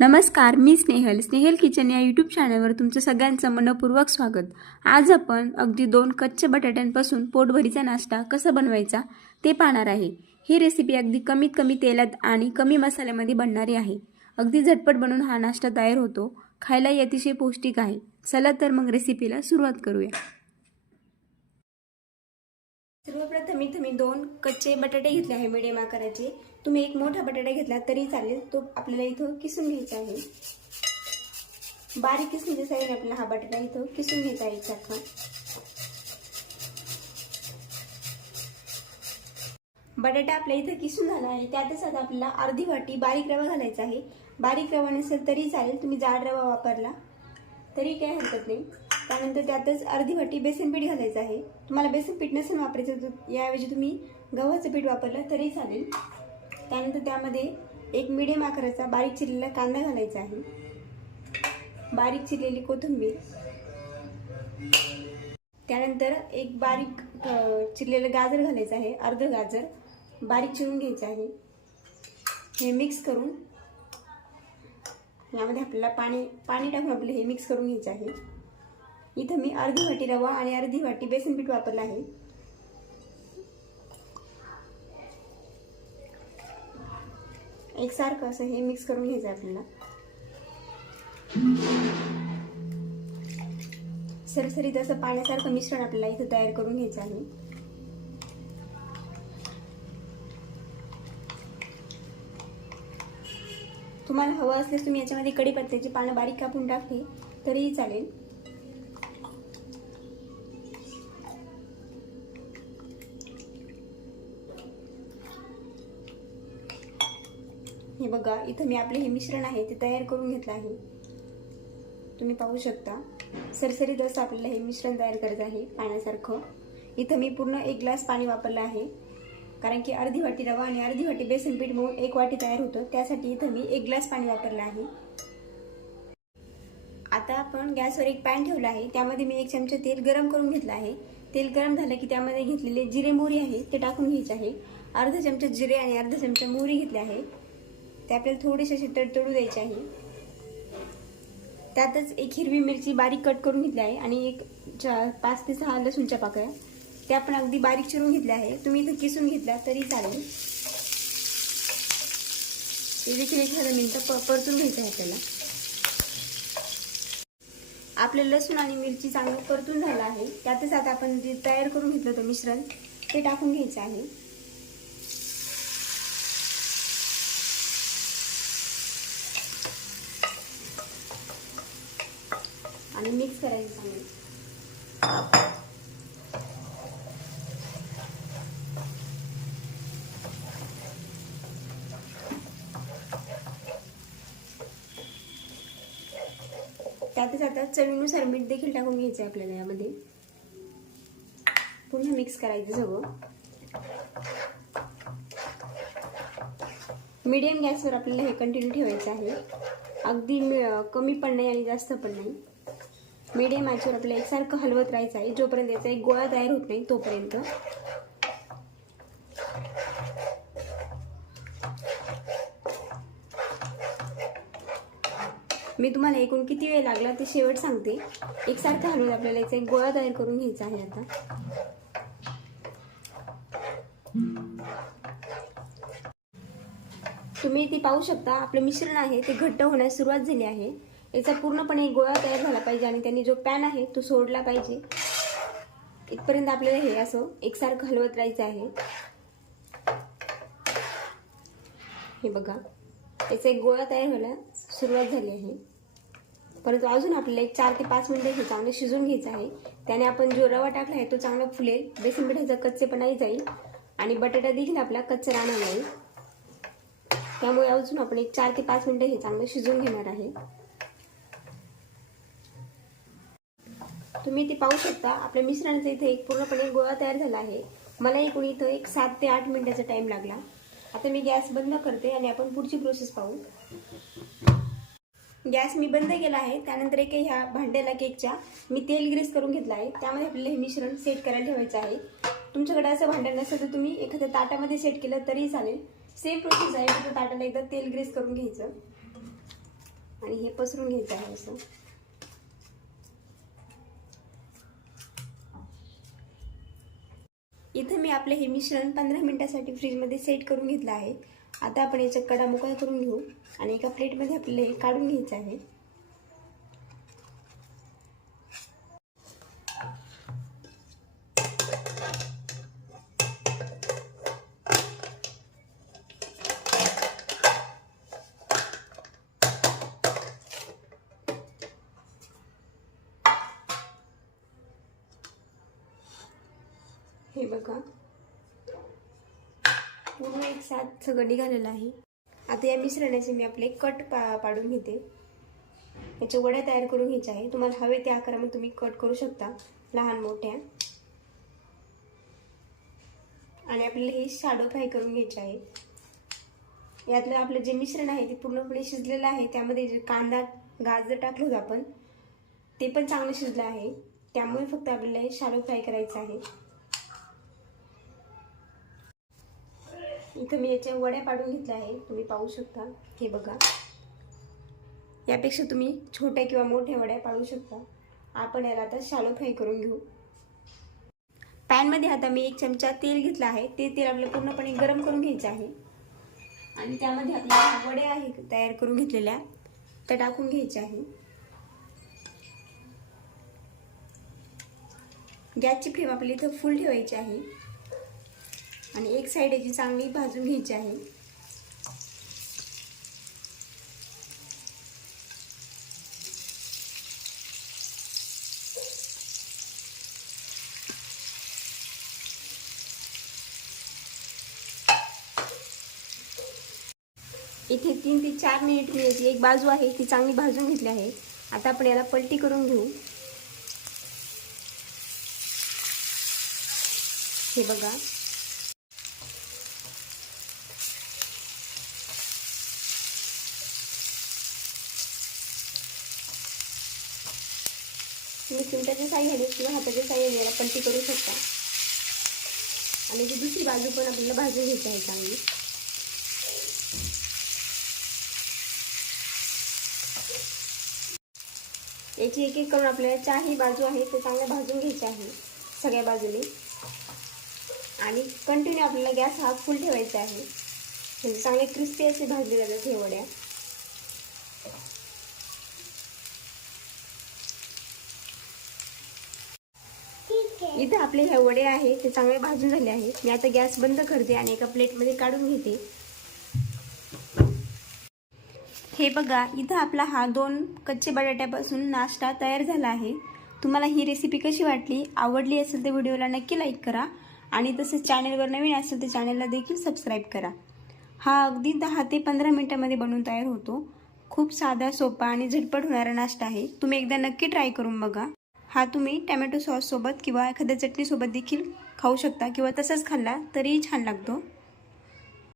नमस्कार, मी स्नेहल किचन या यूट्यूब चॅनलवर तुमचं सगळ्यांचं मनपूर्वक स्वागत। आज आपण अगदी 2 कच्च्या बटाट्यांपासून पोटभरीचा नाश्ता कसा बनवायचा ते पाहणार आहे। ही रेसिपी अगदी कमीत कमी तेलात आणि कमी मसाल्यामध्ये बनणारी आहे। अगदी झटपट बनवून हा नाश्ता तयार होतो। खायलाही अतिशय पौष्टिक आहे। चला तर मग रेसिपीला सुरुवात करूया। सर्वप्रथम इथे मी 2 कच्चे बटाटे घेतले आहे मीडियम आकाराचे। तुम्ही एक मोठा बटाटा घेतला तरी चालेल, तो आपल्याला इथं किसून घ्यायचा आहे। बारीक किसण्याच्या साहाय्याने आपल्याला हा बटाटा इथं किसून घ्यायचा आहे एकसारखा। बटाटा आपल्या इथं किसून झाला आहे। त्यातच आता आपल्याला अर्धी वाटी बारीक रवा घालायचा आहे। बारीक रवा नसेल तरी चालेल, तुम्ही जाड रवा वापरला तरी काही हरकत नाही। त्यानंतर त्यातच अर्धी वाटी बेसन पीठ घालायचं आहे। तुम्हाला बेसन पीठ नसेल वापरायचं तर याऐवजी तुम्ही गव्हाचं पीठ वापरलं तरी चालेल। त्यानंतर त्यामध्ये एक मीडियम आकाराचा बारीक चिरलेला कांदा घालायचा आहे, बारीक चिरलेली कोथिंबीर, त्यानंतर एक बारीक चिरलेलं गाजर घालायचं आहे, अर्ध गाजर बारीक चिरून घ्यायचं आहे। हे मिक्स करून यामध्ये आपल्याला पाणी टाकून आपलं हे मिक्स करून घ्यायचं आहे। इथं मी अर्धी वाटी रवा आणि अर्धी वाटी बेसन पीठ वापरलं आहे। एकसारखं असं हे मिक्स करून घ्यायचं आपल्याला। सरसरीत असं पाण्यासारखं मिश्रण आपल्याला इथं तयार करून घ्यायचं आहे। तुम्हाला हवं असल्यास तुम्ही याच्यामध्ये कढीपत्त्याची पानं बारीक कापून टाकली तरीही चालेल। हे बघा, इथं मी आपले हे मिश्रण आहे ते तयार करून घेतलं आहे। तुम्ही पाहू शकता सरसरीत असं आपल्याला हे मिश्रण तयार करायचं आहे पाण्यासारखं। इथं मी पूर्ण 1 ग्लास पाणी वापरलं आहे, कारण की अर्धी वाटी रवा आणि अर्धी वाटी बेसन पीठ मिळून 1 वाटी तयार होतं। त्यासाठी इथं मी 1 ग्लास पाणी वापरलं आहे। आता आपण गॅसवर एक पॅन ठेवला आहे, त्यामध्ये मी 1 चमचा तेल गरम करून घेतलं आहे। तेल गरम झालं की त्यामध्ये घेतलेले जिरे मोहरी आहे ते टाकून घ्यायचे आहे। अर्धा चमचा जिरे आणि अर्धा चमचा मोहरी घेतले आहे, ते आपल्याला थोडेसे असे तडतडू द्यायचे आहे। त्यातच एक हिरवी मिरची बारीक कट करून घेतली आहे आणि एक 5 ते 6 लसूणच्या पाकळ्या त्या पण अगदी बारीक चिरून घेतल्या आहे। तुम्ही इथं किसून घेतल्या तरी चालेल। हे देखील 1 मिनिट परतून घ्यायचं आहे आपल्याला। आपले लसूण आणि मिरची चांगलं परतून झालं आहे। त्यातच आता आपण जे तयार करून घेतलं होतं मिश्रण ते टाकून घ्यायचं आहे आणि मिक्स करायचं चांगलं। त्यातच आता चवीनुसार मीठ देखील टाकून घ्यायचं आहे आपल्याला। यामध्ये पुन्हा मिक्स करायचं सगळं। मीडियम गॅसवर आपल्याला हे कंटिन्यू ठेवायचं आहे। अगदी कमी पण नाही आणि जास्त पण नाही, मीडियम आचेवर आपल्याला एकसारखं हलवत राहायचं आहे जोपर्यंत याचा एक गोळा तयार होत नाही तोपर्यंत। मी तुम्हाला एकूण किती वेळ लागला ते शेवट सांगते। एकसारखं हलवून आपल्याला याचा एक गोळा तयार करून घ्यायचा आहे। आता तुम्ही ती पाहू शकता, आपलं मिश्रण आहे ते घट्ट होण्यास सुरुवात झाली आहे। याचा पूर्णपणे गोळा तयार झाला पाहिजे आणि त्यांनी जो पॅन आहे तो सोडला पाहिजे। इथपर्यंत आपल्याला हे असं एकसारखं हलवत राहायचं आहे। हे बघा, याचा एक गोळा तयार व्हायला सुरुवात झाली आहे, परंतु अजून आपल्याला 4 ते 5 मिनिटं हे चांगलं शिजून घ्यायचं आहे। त्याने आपण जो रवा टाकला आहे तो चांगला फुलेल, बेसन पिठाचा कच्चेपणाही जाईल आणि बटाटा देखील आपला कच्चा राहणार नाही। त्यामुळे अजून आपण 4 ते 5 मिनिटं हे चांगलं शिजून घेणार आहे। तुम्ही ते पाहू शकता, आपल्या मिश्रणाचा इथे एक पूर्णपणे गोळा तयार झाला आहे। मला एकूण इथं एक 7 ते 8 मिनिटाचा टाइम लागला। आता मी गॅस बंद करते आणि आपण पुढची प्रोसेस पाहू। गॅस मी बंद केला आहे। त्यानंतर एक ह्या भांड्याला केकच्या मी तेल ग्रीस करून घेतलं आहे, त्यामध्ये आपल्याला हे मिश्रण सेट करायला ठेवायचं आहे। तुमच्याकडे असं भांडं नसेल तर तुम्ही एखाद्या ताटामध्ये सेट केलं तरी चालेल। सेम प्रोसेस आहे, फक्त ताटाला एकदा तेल ग्रीस करून घ्यायचं। आणि हे पसरून घ्यायचं आहे असं. इथं मी आपले हे मिश्रण 15 मिनिटासाठी फ्रीजमध्ये सेट करून घेतलं आहे. आता आपण याचा कडा मोकळा करून घेऊ आणि एका प्लेटमध्ये आपल्याला हे काढून घ्यायचं आहे. हे बघा पूर्ण एक साथ सगळं निघालेलं आहे. आता या मिश्रणाचे मी आपले कट पाडून घेते. याच्या वड्या तयार करून घ्यायच्या आहे. तुम्हाला हवे त्या आकारामध्ये तुम्ही कट करू शकता, लहान मोठ्या. आणि आपल्याला हे शॅडो फ्राय करून घ्यायचे आहे. यातलं आपलं जे मिश्रण आहे ते पूर्णपणे शिजलेलं आहे. त्यामध्ये जे कांदा गाजर टाकलं होतं आपण ते पण चांगलं शिजलं आहे. त्यामुळे फक्त आपल्याला हे शॅडो फ्राय करायचं आहे. इथं मी याच्या वड्या पाडून घेतल्या आहे, तुम्ही पाहू शकता. हे बघा, यापेक्षा तुम्ही छोट्या किंवा मोठ्या वड्या पाडू शकता. आपण याला आता शॅलो फ्राय करून घेऊ. पॅनमध्ये आता मी 1 चमचा तेल घेतलं आहे. ते तेल आपल्याला पूर्णपणे गरम करून घ्यायचं आहे आणि त्यामध्ये आपल्याला वड्या आहे तयार करून घेतलेल्या त्या टाकून घ्यायच्या आहे. गॅसची फ्लेम आपली इथं फुल ठेवायची आहे आणि एक साइड याची चांगली भाजून घ्यायची आहे. इथे 3 ते 4 मिनिट मी याची एक बाजू आहे ती चांगली भाजून घेतली आहे. आता आपण याला पलटी करून घेऊ. हे बघा, तुम्ही चिमट्याच्या साहाय्याने किंवा हाताच्या साहाय्याने याला पलटी करू शकता. आणि ती दुसरी बाजू पण आपल्याला भाजून घ्यायची आहे चांगली. याची एक एक करून आपल्याला चारही बाजू आहे ते चांगल्या भाजून घ्यायचे आहे सगळ्या बाजूने. आणि कंटिन्यू आपल्याला गॅस हा फुल ठेवायचा आहे म्हणजे चांगले क्रिस्पी असे भाजले जातात हे वड्या. इथे आपले हे वडे आहे ते चांगले भाजून झाले आहे. मी आता गॅस बंद करते आणि एका प्लेटमध्ये काढून घेते. हे बघा, इथं आपला हा 2 कच्चे बटाट्यापासून नाश्ता तयार झाला आहे. तुम्हाला ही रेसिपी कशी वाटली, आवडली असेल तर व्हिडिओला नक्की लाईक करा आणि तसेच चॅनलवर नवीन असेल तर चॅनलला देखील सबस्क्राईब करा. हा अगदी 10 ते 15 मिनिटांमध्ये बनवून तयार होतो. खूप साधा, सोपा आणि झटपट होणारा नाश्ता आहे. तुम्ही एकदा नक्की ट्राय करून बघा. हा तुम्ही टॅमॅटो सॉस सोबत किंवा एखाद्या चटणीसोबत देखील खाऊ शकता किंवा तसंच खाल्ला तरीही छान लागतो.